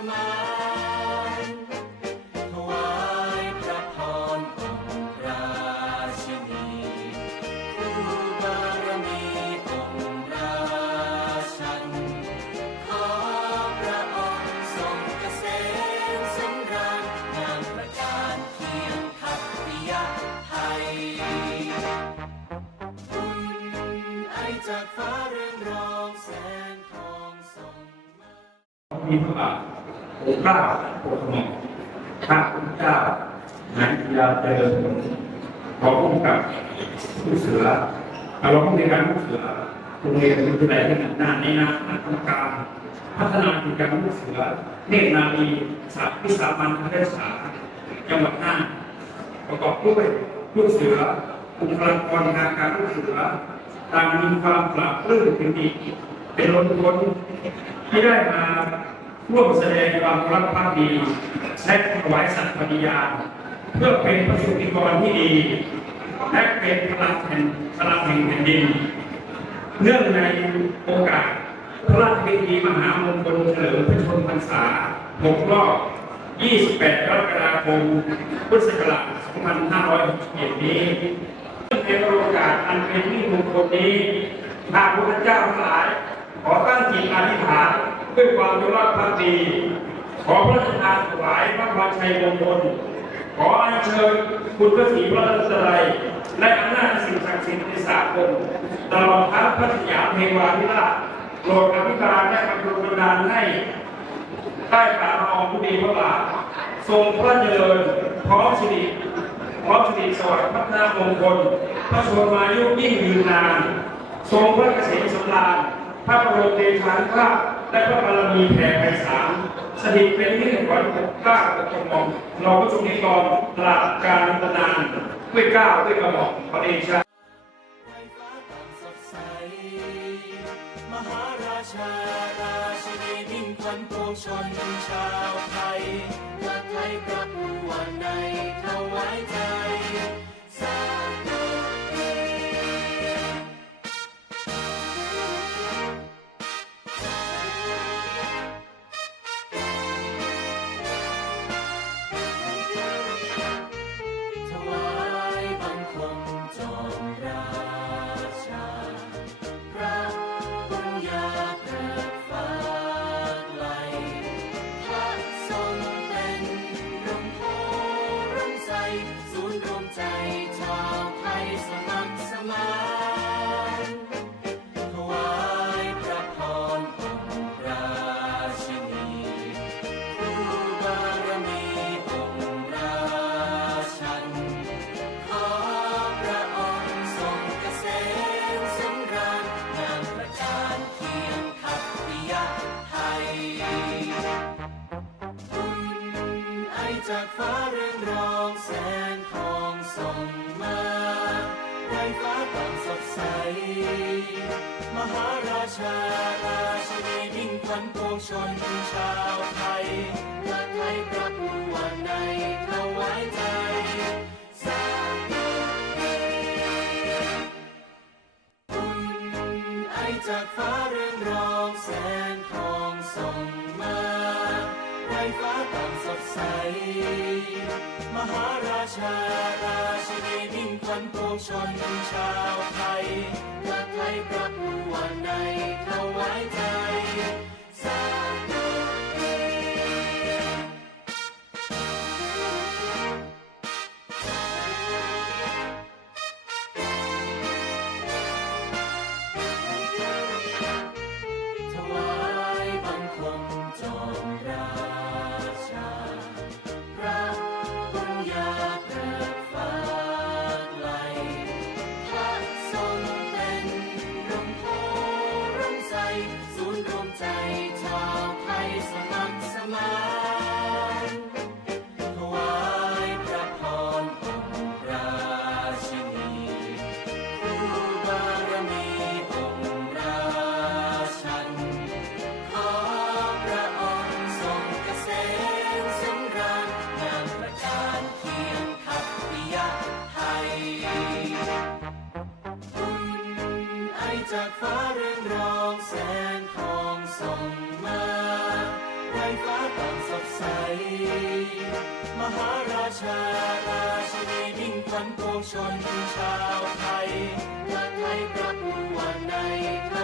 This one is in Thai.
ถวายพระพรองราชินีผู้บารมีองราชัน ขอพระองค์ทรงเกษมสำราญนามประการเคียงทัพปิยะไทยบุญไอจากฟ้าเรืองรองแสงทองส่งมา มีพระบา หม่อมข้าพระเจ้านายยาเจริญขอพุ่งกับผู้เสือเราต้องในการผู้เสือโรงเรียนวิทยาลัยที่หน้าในนามคณะกการพัฒนากิจกรรมผู้เสือเนตรนารีสาวิสามันคณะศึกษาจังหวัดน่านประกอบด้วยผู้เสือบุคลากรทางการผู้เสือต่างมีความปราบปลื้มเป็นดีเป็นล้นพ้นที่ได้มา ร่วมแสดงความรักภักดีและถวายสัตย์ปฏิญาณเพื่อเป็นประสบนิกรที่ดีและเป็นพลังแห่งพลังแห่งแผ่นดิน เนื่องในโอกาสพระราชพิธีมหามงคลเฉลิมพระชนมพรรษา6รอบ 28 กรกฎาคม พุทธศักราช 2561 นี้ในโอกาสอันเป็นที่มงคลนี้ทางพระเจ้าทั้งหลาย ขอตั้งจิตอธิษฐาน ด้วยความจงรักภักดี ขอพระราชทานถวายพระพรชัยมงคลขออัญเชิญคุณพระศรีพระรัตนตรัยและอำนาจสิ่งศักดิ์สิทธิ์ในสากลตลอดทั้งพระสยามเทวาธิราชโปรดอภิบาลและกำลังบันดาลให้ใต้ฝ่าละอองธุลีพระบาททรงพระเจริญพร้อมสิริพร้อมสิริสวัสดิ์พัฒนามงคล พระชนมายุยิ่งยืนนาน ทรงพระเกษมสำราญพระบรมเดชานุภาพ และพระบารมีแผ่ไพศาลสถิตเป็นที่แห่งวันกล้าปกครองเราก็ทรงนิกรตลาดการนานานด้วยก้าวด้วยกระหม่อมพระเดชะไรฟ้าต่างสดใสมหาราชาราชินีมิ่งขวัญปวงชนชาวไทยและไทยพระผู้วันในถวายใจ จากฟ้าเรืองรองแสงทองส่องมาไรฟ้าต่างสดใส มหาราชาราชินีมิ่งขวัญปวงชนชาวไทยและไทยพระผู้วันในถวายใจสาธุบุญไอจากฟ้าเรืองรองแสงทอง มหาราชาราชินีมิ่งขวัญปวงชนชาวไทยและไทยพระผู้วันในถวายใจสาธุ ฟ้าเรืองรองแสงทองส่องมาไรฟ้าต่างสดใส มหาราชาราชินีมิ่งขวัญปวงชนชาวไทยและไทยประผู้วันในถ